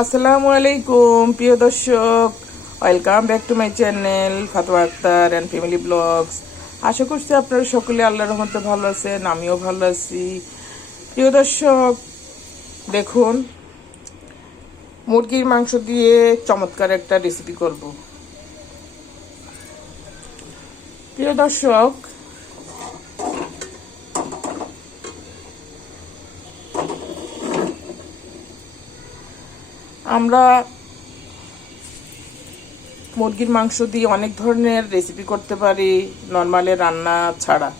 আসসালামু আলাইকুম, প্রিয় দর্শক। Welcome back to my channel Fatwa Akter and family blogs আশা করছি আপনারা সকলে আল্লাহর রহমতে ভালো আছেন, আমিও ভালো আছি। প্রিয় দর্শক, দেখুন, মুরগির মাংস দিয়ে চমৎকার একটা রেসিপি করব। প্রিয় দর্শক আমরা মুরগির মাংস দিয়ে অনেক ধরনের রেসিপি করতে পারি, নর্মালে রান্না ছাড়া।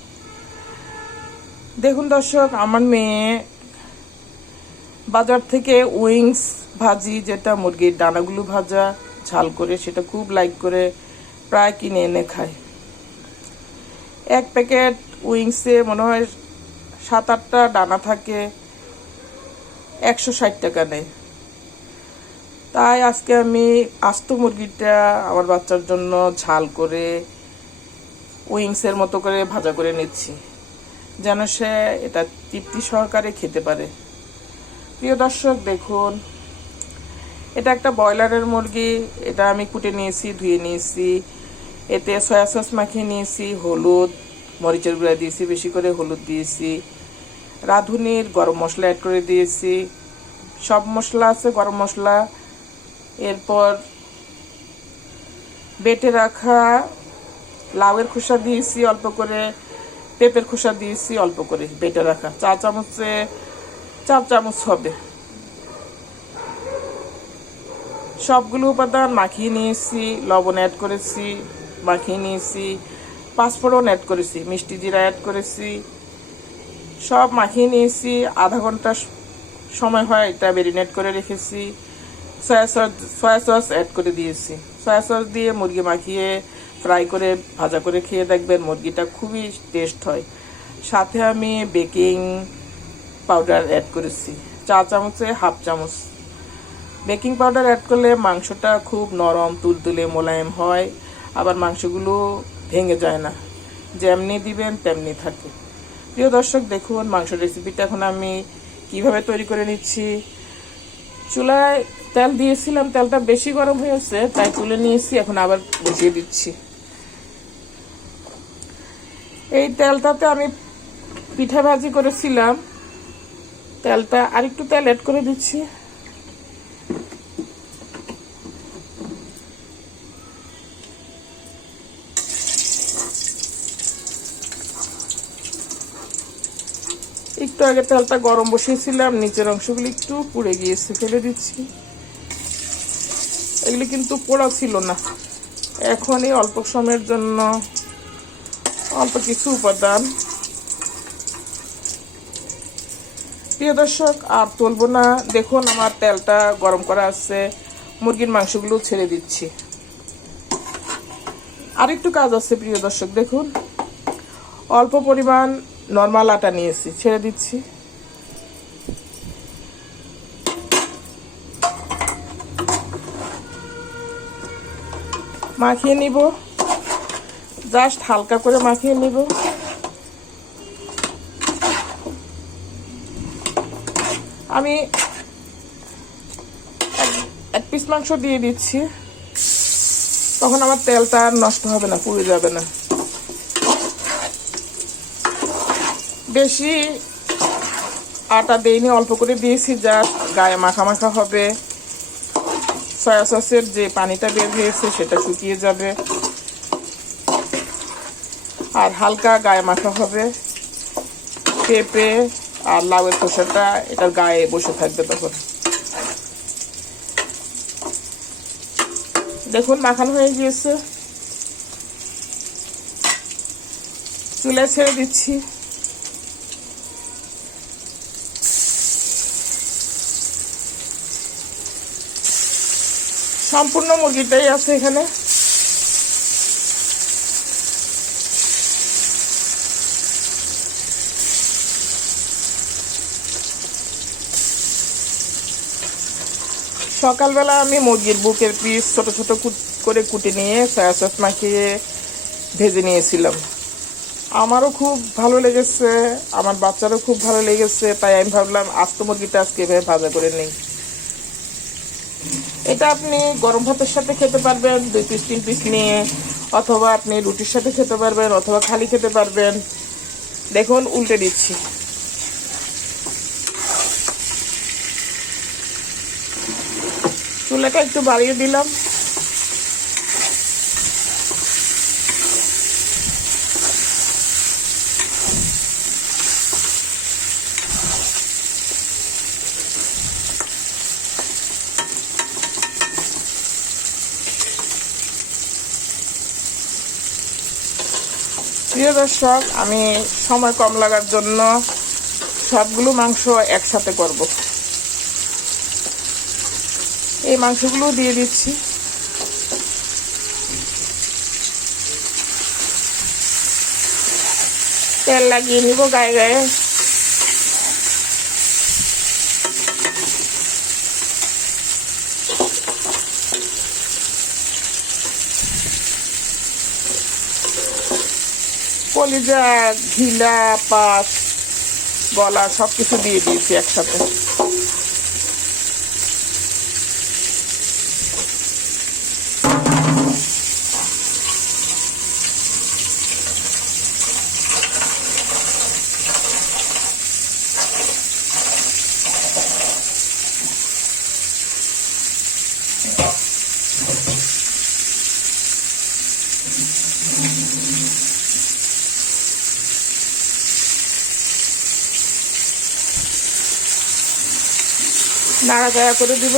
দেখুন দর্শক, আমার মেয়ে বাজার থেকে উইংস ভাজি, যেটা মুরগির ডানাগুলো ভাজা, ঝাল করে সেটা খুব লাইক করে প্রায় কিনে এনে খায়। এক প্যাকেট উইংসে মনে হয় সাত আটটা ডানা থাকে, একশো ষাট টাকা নেয়। তাই আজকে আমি আস্ত মুরগিটা আমার বাচ্চার জন্য ঝাল করে উইংসের মতো করে ভাজা করে নিচ্ছি। যেন সে এটা তৃপ্তি সহকারে খেতে পারে। প্রিয় দর্শক, দেখুন, এটা একটা ব্রয়লারের মুরগি। এটা আমি কুটে নিয়েছি, ধুয়ে নিয়েছি। এতে সয়া সস মাখিয়ে নিয়েছি, হলুদ, মরিচের গুঁড়া দিয়েছি, বেশি করে হলুদ দিয়েছি। রাঁধুনির গরম মশলা অ্যাড করে দিয়েছি। সব মশলা আছে, গরম মশলা। এরপর বেটে রাখা লাউয়ের খোসা দিয়েছি, অল্প করে পেঁপের খোসা দিয়েছি, অল্প করে বেটে রাখা। চা চামচে, চার চামচ হবে। সবগুলো উপাদান মাখিয়ে নিয়েছি, লবণ অ্যাড করেছি, মাখিয়ে নিয়েছি, পাঁচফোড়ন অ্যাড করেছি, মিষ্টি জিরা অ্যাড করেছি। সব মাখিয়ে নিয়েছি, আধা ঘণ্টা সময় হয় এটা মেরিনেট করে রেখেছি। Soy sauce soy sauce add করে দিয়েছি। সয়া সস দিয়ে মুরগি মাখিয়ে ফ্রাই করে, ভাজা করে খেয়ে দেখবেন মুরগিটা খুবই টেস্ট হয়। সাথে আমি বেকিং পাউডার অ্যাড করেছি, চা চামচে হাফ চামচ। বেকিং পাউডার অ্যাড করলে মাংসটা খুব নরম, তুলতুলে, মোলায়েম হয়, আবার মাংসগুলো ভেঙে যায় না। যেমনি দিবেন, তেমনি থাকে। প্রিয় দর্শক, দেখুন মাংস রেসিপিটা এখন আমি কীভাবে তৈরি করে নিচ্ছি। চুলায় তেল দিয়েছিলাম, তেলটা বেশি গরম হয়েছে তাই তুলে নিয়েছি, এখন আবার বসিয়ে দিচ্ছি। এই তেলটাতে আমি পিঠা ভাজি করেছিলাম। তেলটা আরেকটু তেল অ্যাড করে দিচ্ছি। একটু আগে তেলটা গরম বসিয়েছিলাম, নিচের অংশগুলি একটু পুড়ে গিয়েছে, ফেলে দিচ্ছি। এগুলি কিন্তু পোড়া ছিল না। এখন এই অল্প সময়ের জন্য অল্প কিছু উপাদান। প্রিয় দর্শক, আর তুলবো না। দেখুন, আমার তেলটা গরম করা আছে। মুরগির মাংসগুলো ছেড়ে দিচ্ছি। আর একটু কাজ আছে, প্রিয় দর্শক, দেখুন। অল্প পরিমাণ নর্মাল আটা নিয়েছি, ছেড়ে দিচ্ছি। মাখিয়ে নিব। জাস্ট হালকা করে মাখিয়ে নিব। আমি এক- পিস মাংস দিয়ে দিচ্ছি। তখন আমার তেলটা আর নষ্ট হবে না, পুড়ে যাবে না। বেশি আটা দেইনি, অল্প করে দিয়েছি, যা গায়ে মাখা মাখা হবে। সয়া সসের যে পানিটা বের হয়েছে সেটা শুকিয়ে যাবে। আর হালকা গায়ে মাখা হবে। পেঁপে আর লাউয়ের খোসাটা এটার গায়ে বসে থাকবে তখন। দেখুন, মাখানো হয়ে গিয়েছে। চুলে ছেড়ে দিচ্ছি। সম্পূর্ণ মুরগিটাই আছে এখানে। সকালবেলা আমি মুরগির বুকের পিস ছোট ছোট করে কুটে নিয়ে সয়া সস মাখিয়ে ভেজে নিয়েছিলাম। আমারও খুব ভালো লেগেছে, আমার বাচ্চারও খুব ভালো লেগেছে, তাই আমি ভাবলাম আস্ত মুরগিটা আজকে এভাবে ভাজা করে নিই। এটা আপনি গরম ভাতের সাথে খেতে পারবেন, দুই পিস তিন পিস নিয়ে, অথবা আপনি রুটির সাথে খেতে পারবেন, অথবা খালি খেতে পারবেন। দেখুন, উল্টে দিচ্ছি। চুলাটা একটু বাড়িয়ে দিলাম। প্রিয় দর্শক, আমি সময় কম লাগার জন্য সবগুলো মাংস একসাথে করব। এই মাংসগুলো দিয়ে দিচ্ছি। তেল লাগিয়ে নিব গায়ে গায়ে। কলিজা ঘিলা পাস গলা সব কিছু দিয়ে দিয়েছি একসাথে। নাড়াচাড়া করে দিব।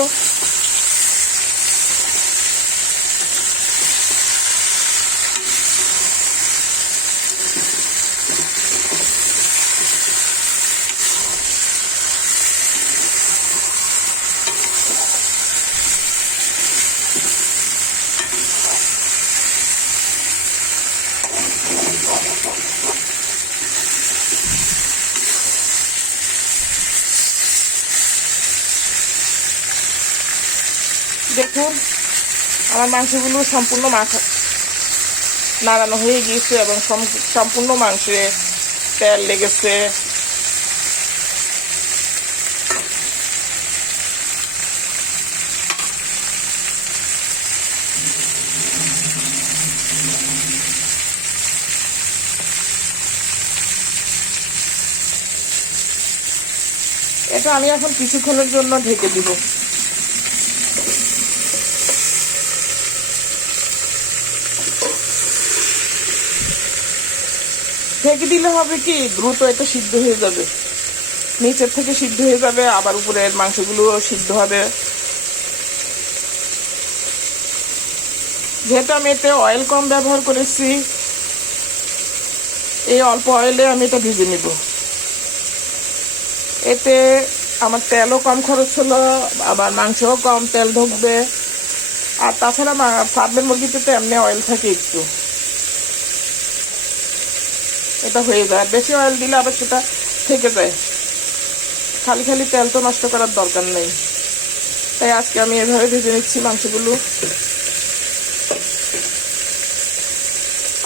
দেখুন, আমার মাংসগুলো সম্পূর্ণ মাখা নাড়ানো হয়ে গিয়েছে এবং সম্পূর্ণ মাংসে তেল লেগেছে। এটা আমি এখন কিছুক্ষণের জন্য ঢেকে দিব। ঢেকে দিলে হবে কি? দ্রুত এটা সিদ্ধ হয়ে যাবে। নিচের থেকে সিদ্ধ হয়ে যাবে, আবার উপরের মাংসগুলো সিদ্ধ হবে। যেহেতু আমি এতে অয়েল কম ব্যবহার করেছি, এই অল্প অয়েলে আমি এটা ভেজে নিব। এতে আমার তেলও কম খরচ হলো, আবার মাংসও কম তেল ঢুকবে। আর তাছাড়া ফার্মের মুরগিতে তো এমনি অয়েল থাকে একটু। এটা হয়ে যায়। বেশি অয়েল দিলে আবার সেটা থেকে যায়। খালি খালি তেল তো নষ্ট করার দরকার নেই। তাই আজকে আমি এভাবে ভেজে নিচ্ছি মাংসগুলো।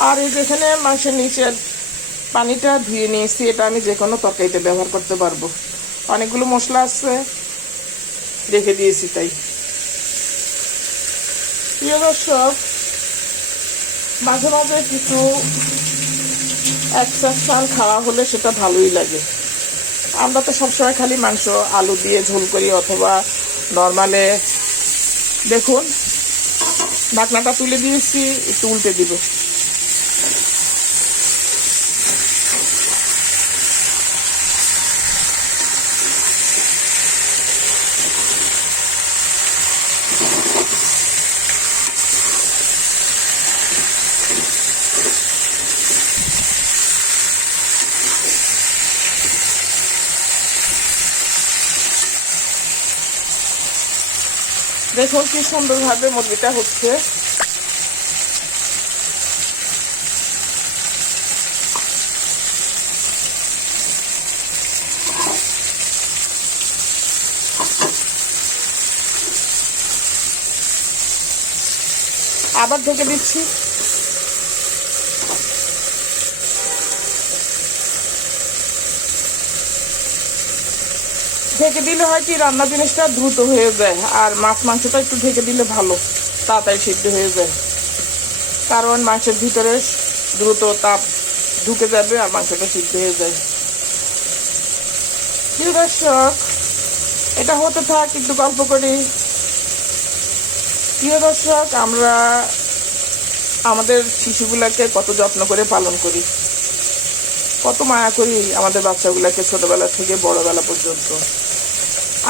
আর এই যেখানে মাংসের নিচের পানিটা ধুয়ে নিয়েছি, এটা আমি যে কোনো তরকারিতে ব্যবহার করতে পারব। অনেকগুলো মশলা আছে, রেখে দিয়েছি তাই। প্রিয় দর্শক, মাঝে মাঝে কিছু এক্সেপশন খাওয়া হলে সেটা ভালোই লাগে। আমরা তো সবসময় খালি মাংস, আলু দিয়ে ঝোল করি অথবা নর্মালে দেখুন, ঢাকনাটা তুলে দিয়েছি, একটু উল্টে দিব। দেখুন কি সুন্দর ভাবে মুরগিটা হচ্ছে। আবার ঢেকে দিচ্ছি। ঢেকে দিলে হয় কি, রান্না জিনিসটা দ্রুত হয়ে যায়। আর মাছ মাংসটা একটু ঢেকে দিলে ভালো, তাড়াতাড়ি সিদ্ধ হয়ে যায়। কারণ মাংসের ভিতরে দ্রুত তাপ ঢুকে যাবে আর মাংসটা সিদ্ধ হয়ে যায়। প্রিয় দর্শক, এটা হতে থাক একটু গল্প করি। প্রিয় দর্শক, আমরা আমাদের শিশুগুলাকে কত যত্ন করে পালন করি। কত মায়া করি আমাদের বাচ্চাগুলোকে ছোটবেলা থেকে বড়বেলা পর্যন্ত।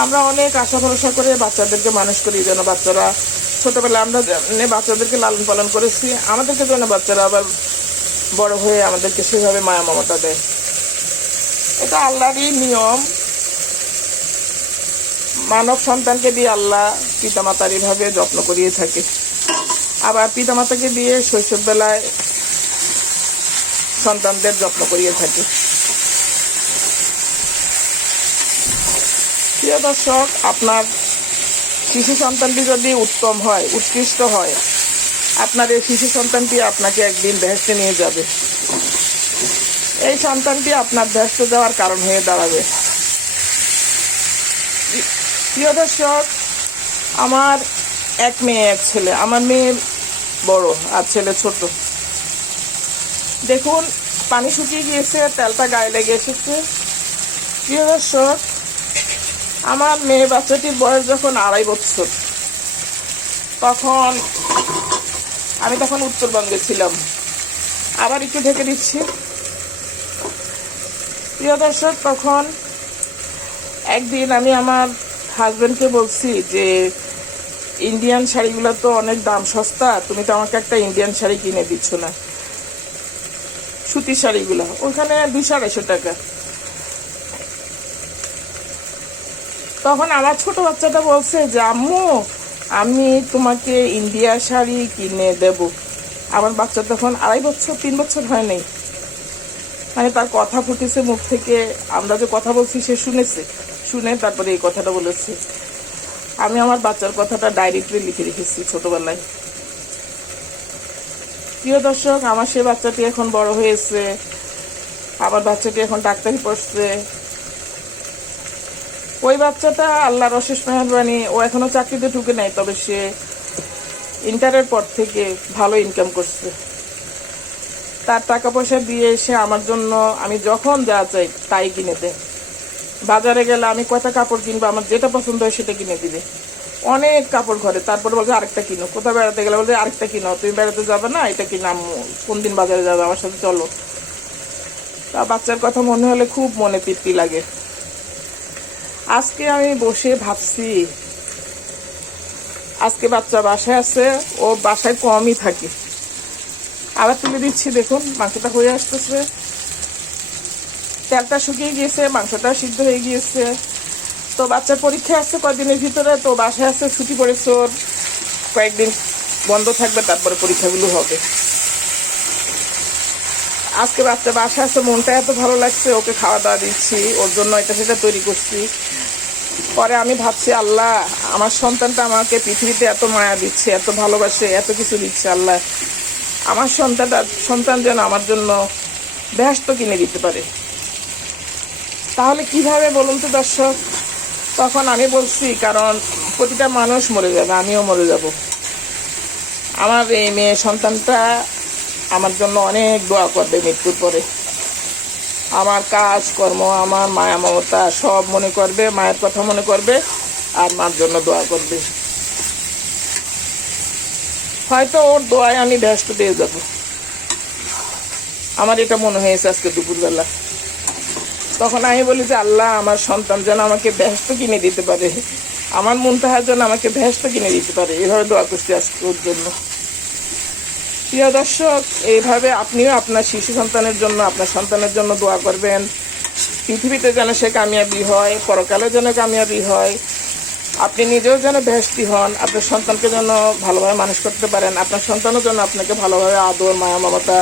আমরা অনেক আশা ভরসা করে বাচ্চাদেরকে মানুষ করি, যেন বাচ্চারা ছোটবেলা আমরা বাচ্চাদেরকে লালন পালন করেছি আমাদেরকে যেন বাচ্চারা আবার বড় হয়ে আমাদেরকে সেভাবে মায়া মমতা দেয়। এটা আল্লাহরই নিয়ম। মানব সন্তানকে দিয়ে আল্লাহ পিতামাতার এভাবে যত্ন করিয়ে থাকে। আবার পিতামাতাকে দিয়ে শৈশববেলায় সন্তানদের যত্ন করিয়ে থাকে। প্রিয় দর্শক, আপনার শিশু সন্তানটি যদি উত্তম হয়, উৎকৃষ্ট হয়, আপনার এই শিশু সন্তানটি আপনাকে একদিন ভেস্তে নিয়ে যাবে। এই সন্তানটি আপনার ভেস্তে যাওয়ার কারণ হয়ে দাঁড়াবে। প্রিয় দর্শক, আমার এক মেয়ে, এক ছেলে। আমার মেয়ে বড় আর ছেলে ছোট। দেখুন, পানি শুকিয়ে গিয়েছে, তেলটা গায়ে লেগে এসেছে। প্রিয় দর্শক আমার মেয়ে বাচ্চাটির বয়স যখন আড়াই বছর, তখন আমি তখন উত্তরবঙ্গে ছিলাম। আবার একটু ঢেকে দিচ্ছি। প্রিয় দর্শক, তখন একদিন আমি আমার হাজবেন্ডকে বলছি যে, ইন্ডিয়ান শাড়িগুলো তো অনেক দাম সস্তা, তুমি তো আমাকে একটা ইন্ডিয়ান শাড়ি কিনে দিচ্ছ না। সুতির শাড়িগুলো ওখানে দুশো আড়াইশো টাকা। তখন আমার ছোট বাচ্চাটা বলছে যে, আম্মু, আমি তোমাকে ইন্ডিয়া শাড়ি কিনে দেব। আমার বাচ্চা তখন আড়াই বছর, তিন বছর হয় নাই। মানে তার কথা ফুটেছে মুখ থেকে, আমরা যে কথা বলছি সে শুনেছে। শুনে তারপরে এই কথাটা বলেছে। আমি আমার বাচ্চার কথাটা ডায়েরিতে লিখে রেখেছি ছোটবেলায়। প্রিয় দর্শক, আমার সে বাচ্চাটি এখন বড় হয়েছে। আমার বাচ্চাটি এখন ডাক্তারি পড়ছে। ওই বাচ্চাটা আল্লাহর অশেষ মেহরবানি, ও এখনও চাকরিতে ঢুকে নাই, তবে সে ইন্টারের পর থেকে ভালো ইনকাম করছে। তার টাকা পয়সা দিয়ে এসে আমার জন্য, আমি যখন যা চাই তাই কিনে দেয়। বাজারে গেলে আমি কয়টা কাপড় কিনবো, আমার যেটা পছন্দ হয় সেটা কিনে দিবে। অনেক কাপড় ঘরে, তারপরে বলছে আরেকটা কিনো। কোথাও বেড়াতে গেলে বলছে আরেকটা কিনো, তুমি বেড়াতে যাবে না, এটা কিনা কোন দিন বাজারে যাবে আমার সাথে চলো। তা বাচ্চার কথা মনে হলে খুব মনে তৃপ্তি লাগে। আজকে আমি বসে ভাবছি, আজকে বাচ্চা বাসায় আছে, ও বাসায় কমই থাকে। আবার তুলে দিচ্ছি, দেখুন, মাংসটা হয়ে আসতেছে। তেলটা শুকিয়ে গিয়েছে মাংসটা সিদ্ধ হয়ে গিয়েছে। তো বাচ্চার পরীক্ষা আছে কয়েকদিনের ভিতরে, তো বাসায় আছে, ছুটি পড়েছে ওর। কয়েকদিন বন্ধ থাকবে, তারপরে পরীক্ষাগুলো হবে। আজকে বাচ্চা বাসা আছে, মনটা এত ভালো লাগছে, ওকে খাওয়া দাওয়া দিচ্ছি, ওর জন্য এটা সেটা তৈরি করছি। পরে আমি ভাবছি, আল্লাহ, আমার সন্তানটা আমাকে পৃথিবীতে এত মায়া দিচ্ছে, এত ভালোবাসে, এত কিছু দিচ্ছে, আল্লাহ। আমার সন্তানটা, সন্তান যেন আমার জন্য ব্যস্ত কিনে দিতে পারে। তাহলে কীভাবে বলুন তো দর্শক? তখন আমি বলছি, কারণ প্রতিটা মানুষ মরে যাবে, আমিও মরে যাব। আমার এই মেয়ে সন্তানটা আমার জন্য অনেক দোয়া করবে মৃত্যুর পরে। আমার কাজ কর্ম আমার মায়া মমতা সব মনে করবে, মায়ের কথা মনে করবে, আর মার জন্য দোয়া করবে। হয়তো ওর দোয়ায় আমি ব্যস্ত পেয়ে যাব। আমার এটা মনে হয়েছে আজকে দুপুরবেলা। তখন আমি বলি যে, আল্লাহ, আমার সন্তান যেন আমাকে ব্যস্ত কিনে দিতে পারে। আমার মনটাহার যেন আমাকে ব্যস্ত কিনে দিতে পারে। এভাবে দোয়া করছি আজকে ওর জন্য। প্রিয় দর্শক, এইভাবে আপনিও আপনার শিশু সন্তানের জন্য, আপনার সন্তানের জন্য দোয়া করবেন। পৃথিবীতে যেন সে কামিয়াবি হয় পরকালে যেন কামিয়াবি হয়। আপনি নিজেও যেন ব্যস্তি হন, আপনার সন্তানকে যেন ভালোভাবে মানুষ করতে পারেন, আপনার সন্তানও যেন আপনাকে ভালোভাবে আদর, মায়া, মমতা,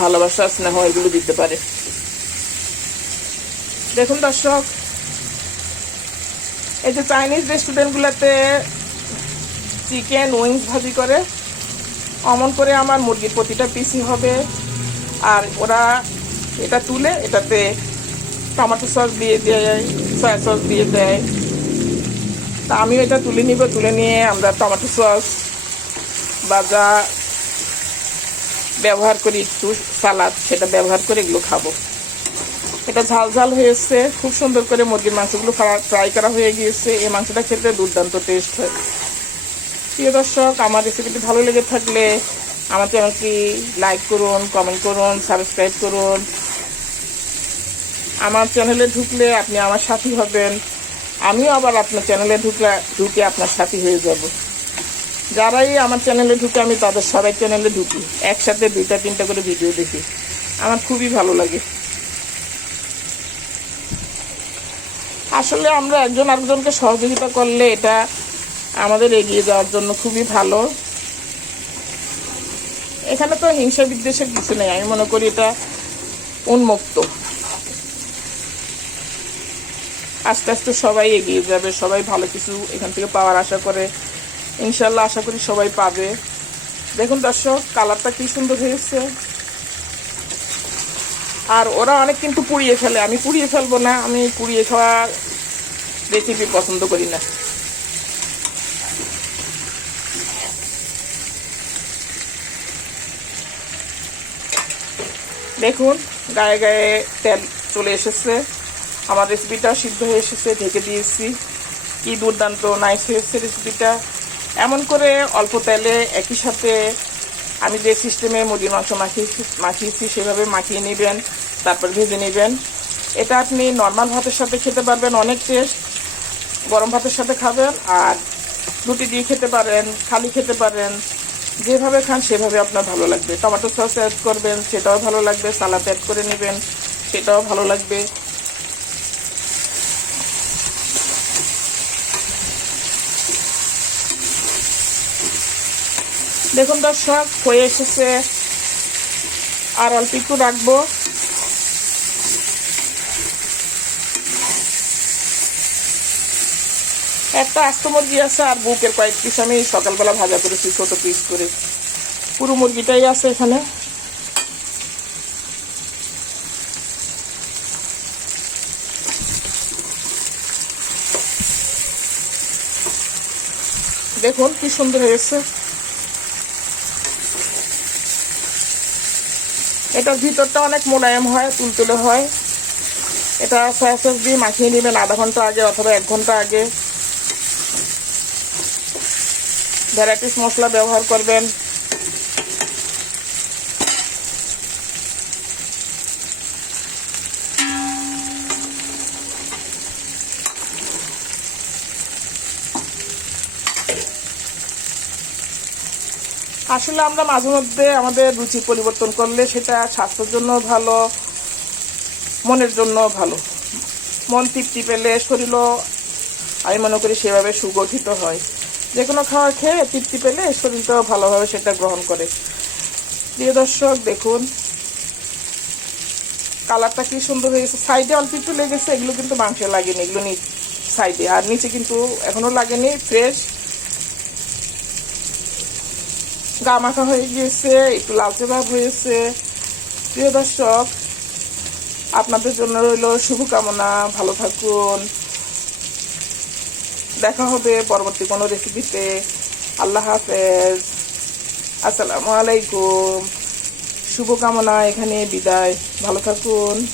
ভালোবাসা, স্নেহ এগুলো দিতে পারে। দেখুন দর্শক, এই যে চাইনিজ রেস্টুরেন্টগুলোতে চিকেন উইংস ভাজি করে অমন করে আমার মুরগির প্রতিটা পিসি হবে। আর ওরা এটা তুলে এটাতে টমেটো সস দিয়ে দেয় সয়া সস দিয়ে দেয়। তা আমি এটা তুলে নিব, তুলে নিয়ে আমরা টমেটো সস বা যা ব্যবহার করি একটু সালাদ, সেটা ব্যবহার করে এগুলো খাব। এটা ঝাল ঝাল হয়েছে খুব সুন্দর করে মুরগির মাংসগুলো ফ্রাই করা হয়ে গিয়েছে। এই মাংসটা খেতে দুর্দান্ত টেস্ট হয়। প্রিয় দর্শক, আমার রেসিপিটি ভালো লেগে থাকলে আমার চ্যানেলটি লাইক করুন কমেন্ট করুন সাবস্ক্রাইব করুন। আমার চ্যানেলে ঢুকলে আপনি আমার সাথী হবেন। আমিও আবার আপনার চ্যানেলে ঢুকলে, ঢুকে আপনার সাথী হয়ে যাব। যারাই আমার চ্যানেলে ঢুকে, আমি তাদের সবাই চ্যানেলে ঢুকি। একসাথে দুইটা, তিনটা করে ভিডিও দেখি। আমার খুবই ভালো লাগে। আসলে আমরা একজন আরেকজনকে সহযোগিতা করলে এটা আমাদের এগিয়ে যাওয়ার জন্য খুবই ভালো। এখানে তো হিংসা বিদ্বেষের কিছু নেই, আমি মনে করি এটা উন্মুক্ত। আস্তে আস্তে সবাই এগিয়ে যাবে, সবাই ভালো কিছু এখান থেকে পাওয়ার আশা করে। ইনশাল্লাহ আশা করি সবাই পাবে। দেখুন দর্শক, কালারটা কি সুন্দর হয়েছে। আর ওরা অনেক কিন্তু পুড়িয়ে ফেলে, আমি পুড়িয়ে ফেলব না, আমি পুড়িয়ে খাওয়া রেসিপি পছন্দ করি না। দেখুন, গায়ে গায়ে তেল চলে এসেছে। আমার রেসিপিটা সিদ্ধ হয়ে এসেছে, ঢেকে দিয়েছি। কি দুর্দান্ত নাইস হয়েছে রেসিপিটা এমন করে অল্প তেলে একই সাথে আমি যে সিস্টেমে মুরগির মাংস মাখিয়েছি মাখিয়েছি, সেভাবে মাখিয়ে নেবেন, তারপর ভেজে নেবেন। এটা আপনি নর্মাল ভাতের সাথে খেতে পারবেন, অনেক টেস্ট গরম ভাতের সাথে খাবেন আর রুটি দিয়ে খেতে পারেন, খালি খেতে পারেন। যেভাবে খান, সেভাবে আপনার ভালো লাগবে। টমেটো সস অ্যাড করবেন, সেটাও ভালো লাগবে। সালাদ অ্যাড করে নেবেন, সেটাও ভালো লাগবে। দেখুন দর্শক, হয়ে এসেছে। আর অল্প একটু রাখব। একটা আস্ত মুরগি আছে আর বুকের কয়েক পিস আমি সকালবেলা ভাজা করেছি, ছোট পিস করে। পুরো মুরগিটাই আছে এখানে। দেখুন কি সুন্দর হয়েছে। এটার ভিতরটা অনেক মোলায়েম হয়, তুলতুলে হয়। এটা সয়া দিয়ে মাখিয়ে নেবেন আধা ঘণ্টা আগে অথবা এক ঘণ্টা আগে। ভ্যারাইটিস মশলা ব্যবহার করবেন। আসলে আমরা মাঝে মধ্যে আমাদের রুচি পরিবর্তন করলে সেটা স্বাস্থ্যের জন্য ভালো, মনের জন্য ভালো। মন তৃপ্তি পেলে শরীরও, আমি মনে করি সেভাবে সুগঠিত হয়। যে কোনো খাওয়া খেয়ে তৃপ্তি পেলে শরীরটাও ভালোভাবে সেটা গ্রহণ করে। প্রিয় দর্শক, দেখুন। কালারটা কি সুন্দর হয়েছে সাইডে অল্প একটু লেগেছে, এগুলো কিন্তু মাংসে লাগেনি, এগুলো সাইডে। আর নিচে কিন্তু এখনও লাগেনি, ফ্রেশ। গা মাখা হয়ে গিয়েছে, একটু লালচে ভাব হয়েছে। প্রিয় দর্শক, আপনাদের জন্য রইল শুভকামনা। ভালো থাকুন। দেখা হবে পরবর্তী কোনো রেসিপিতে আল্লাহ হাফেজ। আসসালামু আলাইকুম। শুভকামনা এখানে বিদায়। ভালো থাকুন।